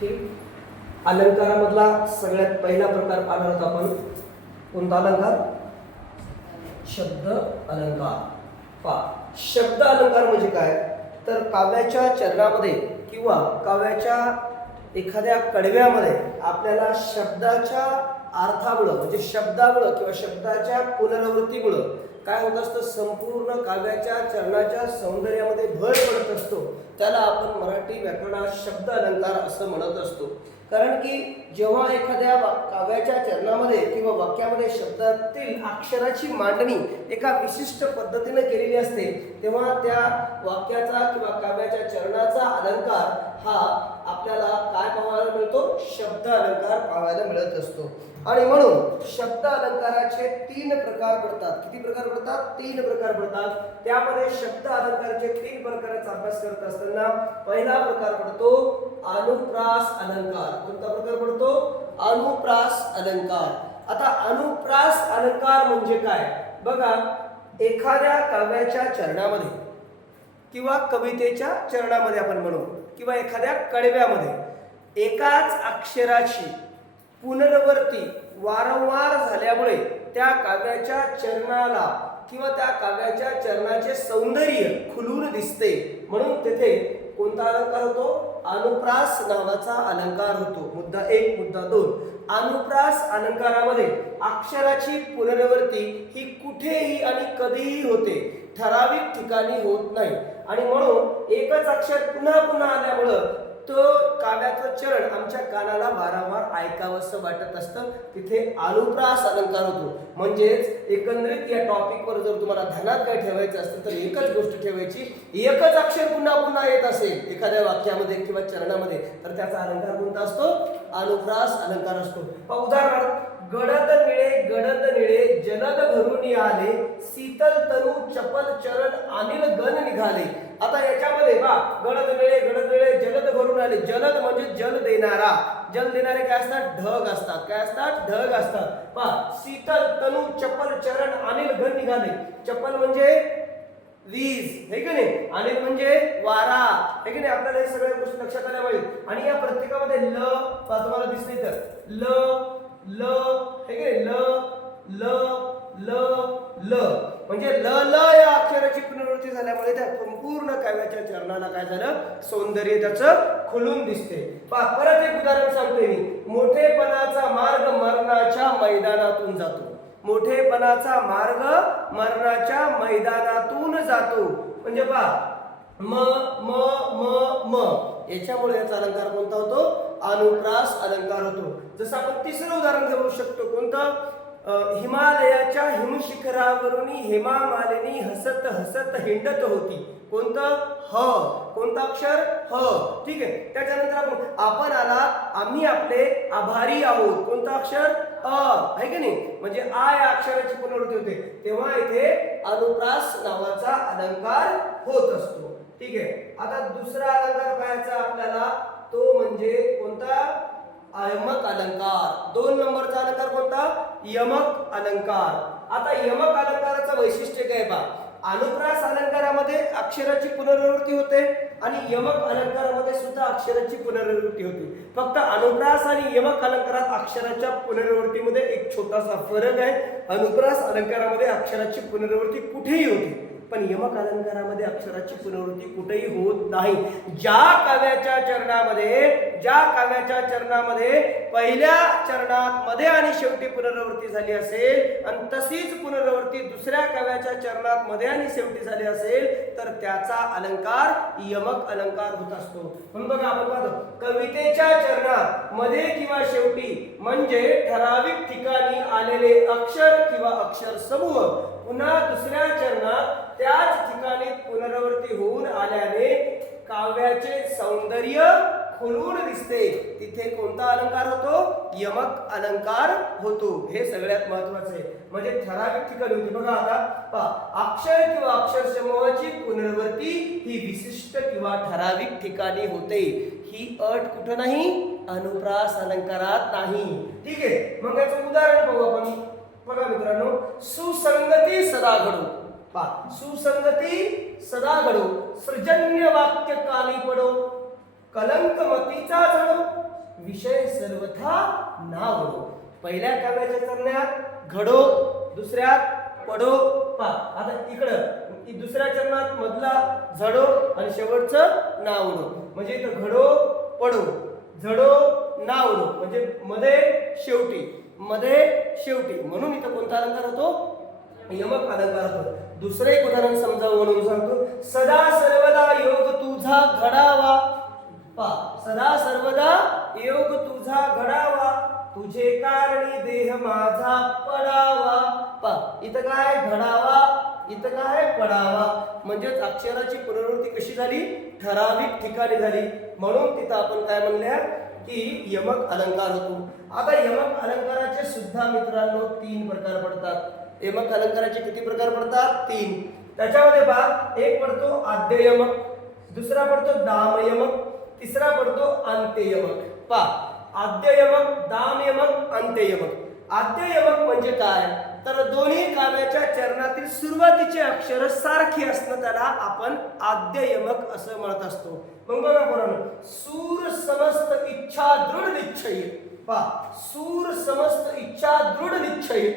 ठीक अलंकारामधला सगळ्यात पहिला प्रकार पाहणार आहोत आपण. कोणता अलंकार? शब्द अलंकार. पा शब्द अलंकार म्हणजे काय? तर काव्याच्या चरणामध्ये किंवा काव्याच्या एखाद्या कडव्यामध्ये आपल्याला शब्दाच्या अर्थामुळं म्हणजे शब्दामुळं किंवा शब्दाच्या पुनरावृत्तीमुळं काय होत असतं? संपूर्ण काव्याच्या चरणाच्या सौंदर्यामध्ये भर पडत असतो. त्याला आपण मराठी व्याकरणात शब्द अलंकार असं म्हणत असतो. कारण की जेव्हा एखाद्या वा- काव्याच्या चरणामध्ये किंवा वाक्यामध्ये शब्दातील अक्षराची मांडणी एका विशिष्ट पद्धतीने केलेली असते तेव्हा त्या वाक्याचा किंवा काव्याच्या चरणाचा अलंकार हा आपल्याला काय पाहायला मिळतो? शब्द अलंकार पाहायला मिळत असतो. आणि म्हणून शब्द अलंकाराचे तीन प्रकार पडतात. किती प्रकार पडतात? तीन प्रकार पडतात. त्यामध्ये शब्द अलंकाराचे तीन प्रकाराचा अभ्यास करत असताना पहिला प्रकार पडतो अनुप्रास अलंकार. कोणता प्रकार पडतो? अनुप्रास अलंकार. आता अनुप्रास अलंकार म्हणजे काय? बघा एखाद्या काव्याच्या चरणामध्ये किंवा कवितेच्या चरणामध्ये आपण म्हणू किंवा एखाद्या कडव्यामध्ये एकाच अक्षराची पुनर्वर्ती वारंवार झाल्यामुळे त्या काव्याच्या चरणाला किंवा त्या काव्याच्या चरणाचे सौंदर्य खुलून दिसते. म्हणून तेथे कोणता अलंकार होतो? अनुप्रास नावाचा अलंकार होतो. मुद्दा एक मुद्दा दोन. अनुप्रास अलंकारामध्ये अक्षराची पुनरावृत्ती ही कुठेही आणि कधीही होते. ठराविक ठिकाणी होत नाही. आणि म्हणून एकच अक्षर पुन्हा पुन्हा आल्यामुळं तो काव्याचं चरण आमच्या कानाला वारंवार ऐकावंसं वाटत असतं. तिथे आलुप्रास अलंकार होतो. म्हणजेच एकंदरीत या टॉपिकवर जर तुम्हाला ध्यानात काय ठेवायचं असेल तर एकच गोष्ट ठेवायची. एकच अक्षर पुन्हा पुन्हा येत असेल एखाद्या वाक्यामध्ये किंवा चरणामध्ये तर त्याचा अलंकार कोणता असतो? आलुप्रास अलंकार असतो. उदाहरणार्थ गडद निळे गडद निळे जलद भरून आले शीतल तनु चपल चरण अनिल गण निघाले. आता याच्यामध्ये बा गडद वेळे गडद वेळे जलद भरून आले. जलद म्हणजे जल देणारा. जल देणारे काय असतात? ढग असतात. काय असतात? ढग असतात. पा शीतल तनु चपल चरण अनिल घर निघाले. चपल म्हणजे वीज हे की नाही? आणि म्हणजे वारा. हे की नाही? आपल्याला हे सगळ्या गोष्टी लक्षात आल्या पाहिजे. आणि या प्रत्येकामध्ये ल पहा तुम्हाला दिसते तर ल ल हे की नाही? ल ल ल ल. म्हणजे ल ल या अक्षराची पुनरावृत्ती झाल्यामुळे त्या संपूर्ण काव्याच्या चरणाला काय झालं? सौंदर्य त्याचं खुलून दिसते. पहा परत एक उदाहरण सांगते मी. मोठेपणाचा मार्ग मरणाच्या मैदानातून जातो. मोठेपणाचा मार्ग मरणाच्या मैदानातून जातो. म्हणजे पहा म म म म. याच्यामुळे याचा अलंकार कोणता होतो? अनुप्रास अलंकार होतो. जसं आपण तिसरं उदाहरण घेऊ शकतो. कोणतं? हिमालयाच्या हिमशिखरावरून हेमा मालिनी हसत हसत हिंडत होती. कोणतं? ह. कोणतं अक्षर? ह. ठीक आहे. त्याच्यानंतर आपण आपण आला आम्ही आपले आभारी आहोत. कोणतं अक्षर? अ. आहे की नाही? म्हणजे आ या अक्षराची पुनरावृत्ती होते. तेव्हा इथे अनुप्रास नावाचा अलंकार होत असतो. ठीक आहे. आता दुसरा अलंकार पाहायचा आपल्याला. तो म्हणजे कोणता? यमक अलंकार. दोन नंबरचा अलंकार कोणता? यमक अलंकार. आता यमक अलंकाराचं वैशिष्ट्य काय बा? अनुप्रास अलंकारामध्ये अक्षराची पुनरावृत्ती होते आणि यमक अलंकारामध्ये सुद्धा अक्षराची पुनरावृत्ती होते. फक्त अनुप्रास आणि यमक अलंकारात अक्षराच्या पुनरावृत्तीमध्ये एक छोटासा फरक आहे. अनुप्रास अलंकारामध्ये अक्षराची पुनरावृत्ती कुठेही होती. पण यमक अलंकारामध्ये अक्षराची पुनरावृत्ती कुठेही होत नाही. ज्या काव्याच्या चरणामध्ये ज्या काव्याच्या चरणामध्ये पहिल्या चरणात मध्ये आणि शेवटी पुनरावृत्ती झाली असेल आणि तशीच पुनरावृत्ती दुसऱ्या काव्याच्या चरणात मध्ये आणि शेवटी झाली असेल तर त्याचा अलंकार यमक अलंकार होत असतो. म्हणून बघा आपण पाहतो कवितेच्या चरणात मध्ये किंवा शेवटी म्हणजे ठराविक ठिकाणी आलेले अक्षर किंवा अक्षर समूह पुन्हा दुसऱ्या चरणात त्याच ठिकाणी पुनरावृत्ती होऊन आल्याने काव्याचे सौंदर्य खुलून दिसते. तिथे कोणता अलंकार होतो? यमक अलंकार होतो. हे सगळ्यात महत्त्वाचे आहे म्हणजे ठराविक ठिकाणी होती. बघा आता पहा अक्षर किंवा अक्षर समूहाची पुनरावृत्ती ही विशिष्ट किंवा ठराविक ठिकाणी होते. ही अट कुठं नाही? अनुप्रास अलंकारात नाही. ठीक आहे? मग याचं उदाहरण बघू आपण. बघा मित्रांनो सुसंगती सदा घडो. पहा सुसंगती सदा घडो. सृजन्य वाक्य काली पडो. कलंक मतीचा झडो. विषय सर्वथा नावडो पहिल्या काव्याच्या चरण्यात घडो दुसऱ्यात पडो. पा आता इकडं दुसऱ्या चरणात मधला झडो आणि शेवटचं नावडो म्हणजे इथं घडो पडो. झडो नावडो म्हणजे मध्ये शेवटी. मध्ये शेवटी. म्हणून इथं कोणता अलंकार होतो? यमक अलंकार होतो. दुसरं एक उदाहरण समजावं म्हणून सांगतो. सदा सर्वदा योग तुझा घडावा. पा सदा सर्वदा योग तुझा घडावा. तुझे कारणी देह माझा पडावा. पा इथं काय? घडावा. इथं काय? पडावा. म्हणजेच अक्षराची पुनरावृत्ती कशी झाली? ठराविक ठिकाणी झाली. म्हणून तिथं आपण काय म्हणल्या की यमक अलंकार होतो. आता यमक अलंकार सुद्धा मित्रांनो तीन प्रकार पडतात. यमक अलंकाराचे किती प्रकार पडतात? तीन. त्याच्यामध्ये पहा एक पडतो आद्य यमक दुसरा पडतो दाम यमक तिसरा पडतो अंत्ययमक पा आद्य यमक दाम यमक आद्य यमक म्हणजे काय? तर दोन्ही काव्याच्या चरणातील सुरुवातीचे अक्षर सारखी असणं त्याला आपण आद्य यमक असं म्हणत असतो. मग बघा बरोबर सूर समस्त इच्छा दृढ निश्चयी. पा सूर समस्त इच्छा दृढ निश्चय.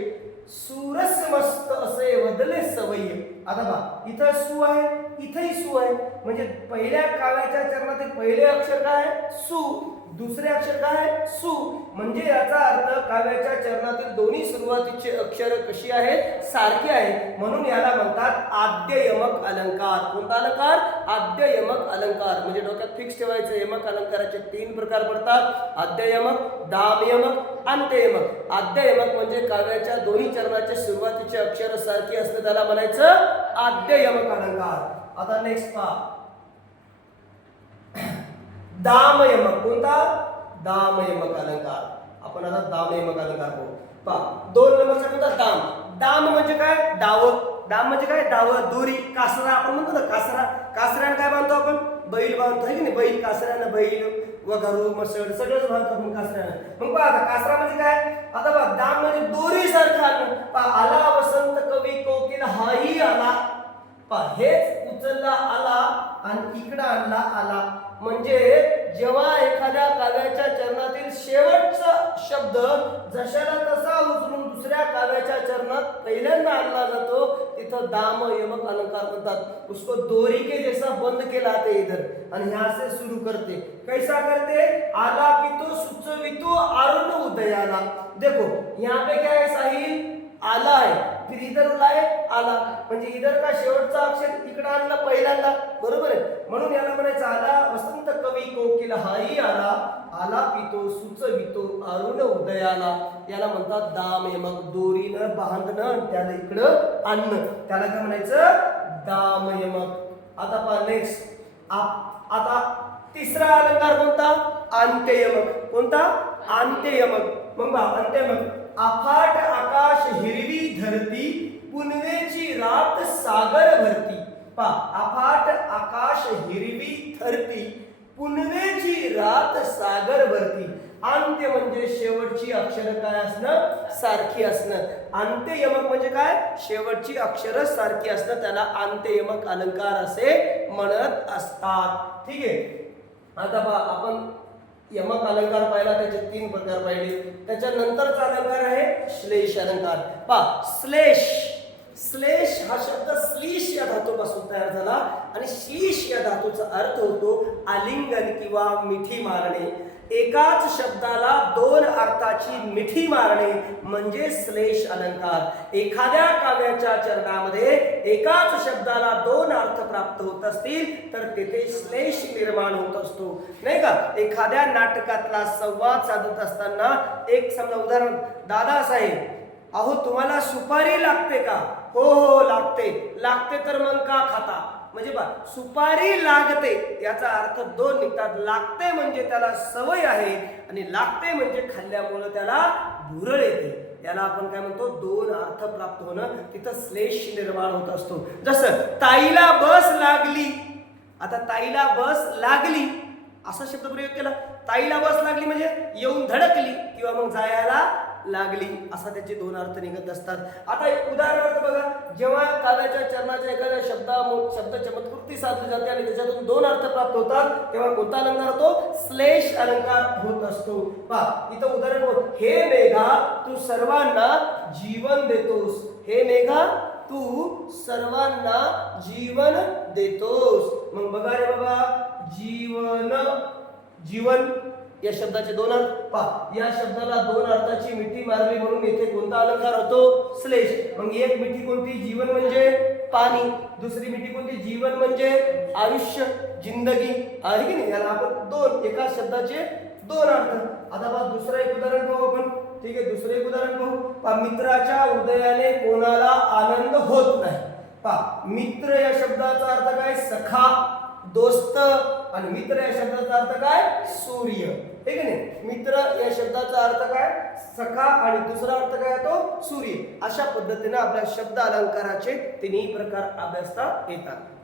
सूरस मस्त असे वदले सवयी. आता बा इथं सु आहे इथंही सु आहे. म्हणजे पहिल्या काव्याच्या चरणातील पहिले अक्षर काय आहे? सु. दुसरे अक्षर काय आहे? सु. म्हणजे याचा अर्थ काव्याच्या चरणातील दोन्ही सुरुवातीचे अक्षर कशी आहेत? सारखी आहेत. म्हणून याला म्हणतात आद्य यमक अलंकार. कोणता अलंकार? आद्य यमक अलंकार. म्हणजे डोक्यात फिक्स ठेवायचं. यमक अलंकाराचे तीन प्रकार पडतात. आद्य यमक दाम यमक अंत्य यमक आद्य यमक म्हणजे काव्याच्या दोन्ही चरणाचे सुरुवातीचे अक्षर सारखी असते. त्याला म्हणायचं आद्य यमक अलंकार. आता नेक्स्ट पहा. दामयमक. कोणता? दामयमक अलंकार. आपण आता दामयमक अलंकार पाहू. पहा. दोन नंबरचा कोणता? दाम. दाम म्हणजे काय? दाव दाम म्हणजे काय? दाव दोरी कासरा. आपण म्हणतो ना कासरा. कासऱ्यानं काय बांधतो आपण? बैल बांधतो. आहे की नाही? बैल कासऱ्यानं बैल वगरू मसड सगळंच बांधतो आपण कासऱ्यानं. मग पहा आता कासरा म्हणजे काय? आता बघ दाम म्हणजे दोरी सारखा पहा आला वसंत कवी कोकिल हाही आला. पहा हेच उचलला आला आणि इकडं आणला आला. म्हणजे जेव्हा एखाद्या काव्याच्या चरणातील शेवटचा शब्द जशाला तसा उचलून दुसऱ्या काव्याच्या चरणात पहिल्यांदा आणला जातो तिथं दाम यमक अलंकार म्हणतात. उसको दोरी के जैसा बंद केला ते इधर. आणि ह्या से सुरू करते. कैसा करते? आला पितो सुचवितो आरुण उदयाला. देखो यहाँ पे क्या है साहिल? आला आहे फिर इधर लाय आला. म्हणजे इधर का शेवटचा अक्षर इकडं आणला पहिल्यांदा बरोबर आहे? म्हणून याला म्हणायचं आला वसंत कवी कोकिल हाही आला. आला पितो सुचवितो अरुण उदयाला. याला म्हणतात दाम यमक दोरीनं बांधणं त्याला इकडं आणणं. त्याला काय म्हणायचं? दाम यमक आता पहा नेक्स्ट आता तिसरा अलंकार कोणता? अंत्ययमक कोणता? अंत्ययमक मग बा अंत्ययमक अफाट आकाश हिरवी धरती पुनवेची रात सागर भरती. पा अफाट आकाश हिरवी धरती पुनवेची रात सागर भरती. अंत्य म्हणजे शेवटची अक्षर काय असणं? सारखी असणं. अंत्ययमक म्हणजे काय? शेवटची अक्षर सारखी असणं. त्याला अंत्ययमक अलंकार असे म्हणत असतात. ठीक आहे? आता पहा आपण यमक अलंकार पाहिला त्याचे तीन प्रकार पाहिले. त्याच्यानंतरचा अलंकार आहे श्लेष अलंकार. पा श्लेष. श्लेष हा शब्द धातूपासून तयार झाला. आणि शीश या धातूचा अर्थ होतो आलिंगन किंवा मिठी मारणे. एकाच शब्दाला दोन अर्थाची मिठी मारणे म्हणजे श्लेष अलंकार एखाद्या काव्याच्या चरणामध्ये एकाच शब्दाला दोन अर्थ प्राप्त होत असतील तर तेथे श्लेष निर्माण होत असतो. नाही का? एखाद्या नाटकातला संवाद साधत असताना एक समजा उदाहरण दादासाहेब अहो तुम्हाला सुपारी लागते का? हो, हो हो लागते. लागते तर मग का खाता? म्हणजे बा सुपारी लागते याचा अर्थ दोन निघतात. लागते म्हणजे त्याला सवय आहे आणि लागते म्हणजे खाल्ल्यामुळं त्याला भुरळ येते. याला आपण काय म्हणतो? दोन अर्थ प्राप्त होणं. तिथं श्लेष निर्माण होत असतो. जसं ताईला बस लागली. आता ताईला बस लागली. असा शब्द प्रयोग केला. ताईला बस लागली म्हणजे येऊन धडकली किंवा मग जायला लागली असा त्याचे दोन अर्थ निघत असतात. आता एक उदाहरणार्थ बघा जेव्हा काव्याच्या चरणाच्या एखाद्या शब्दा शब्द चमत्कृती साधली जाते आणि त्याच्यातून दोन अर्थ प्राप्त होतात तेव्हा कोणता अलंकार होतो? श्लेष अलंकार होत असतो. पहा इथं उदाहरण बोल हे मेघा तू सर्वांना जीवन देतोस. हे मेघा तू सर्वांना जीवन देतोस. मग बघा रे बाबा जीवन जीवन या शब्दाचे दोन अर्थ. पहा या शब्दाला दोन अर्थाची मिठी मारली म्हणून येथे कोणता अलंकार होतो? श्लेष. मग एक मिठी कोणती? जीवन म्हणजे पाणी. दुसरी मिठी कोणती? जीवन म्हणजे आयुष्य जिंदगी. आहे की नाही? याला आपण दोन एका शब्दाचे दोन अर्थ. आता बा दुसरं एक उदाहरण पाहू आपण. ठीक आहे दुसरं एक उदाहरण पाहू. पहा मित्राच्या उदयाने कोणाला आनंद होत नाही? पहा मित्र या शब्दाचा अर्थ काय? सखा दोस्त. आणि मित्र या शब्दाचा अर्थ काय? सूर्य. ठीक की नाही? मित्र या शब्दाचा अर्थ काय? सखा आणि दुसरा अर्थ काय तो सूर्य. अशा पद्धतीने आपल्या शब्द अलंकाराचे तिन्ही प्रकार अभ्यासता येतात.